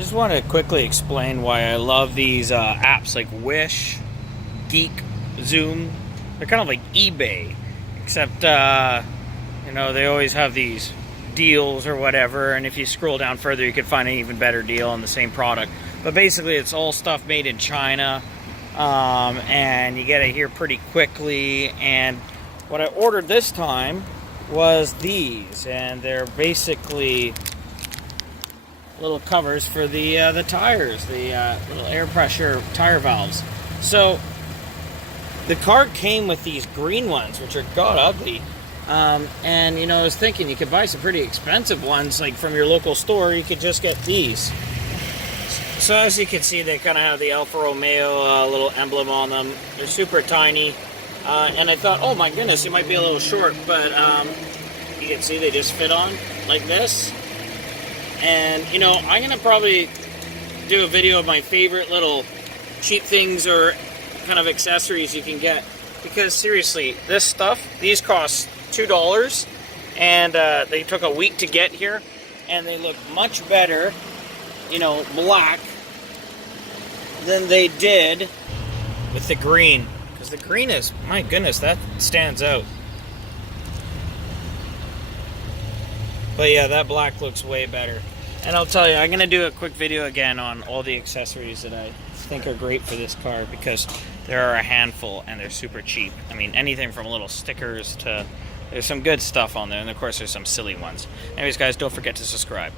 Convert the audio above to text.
Just want to quickly explain why I love these apps like Wish, Geek, Zoom. They're kind of like eBay, except they always have these deals or whatever. And if you scroll down further, you could find an even better deal on the same product. But basically, it's all stuff made in China, and you get it here pretty quickly. And what I ordered this time was these, and they're basically little covers for the tires, the little air pressure tire valves. So the cart came with these green ones, which are god ugly. And I was thinking you could buy some pretty expensive ones, like from your local store. You could just get these. So as you can see, they kind of have the Alfa Romeo little emblem on them. They're super tiny. And I thought, oh my goodness, it might be a little short, but you can see they just fit on like this. And, I'm going to probably do a video of my favorite little cheap things or kind of accessories you can get. Because, seriously, this stuff, these cost $2. And they took a week to get here. And they look much better, black, than they did with the green. Because the green is, my goodness, that stands out. But yeah, that black looks way better. And I'll tell you, I'm going to do a quick video again on all the accessories that I think are great for this car, because there are a handful and they're super cheap. I mean, anything from little stickers to... There's some good stuff on there, and of course there's some silly ones. Anyways, guys, don't forget to subscribe.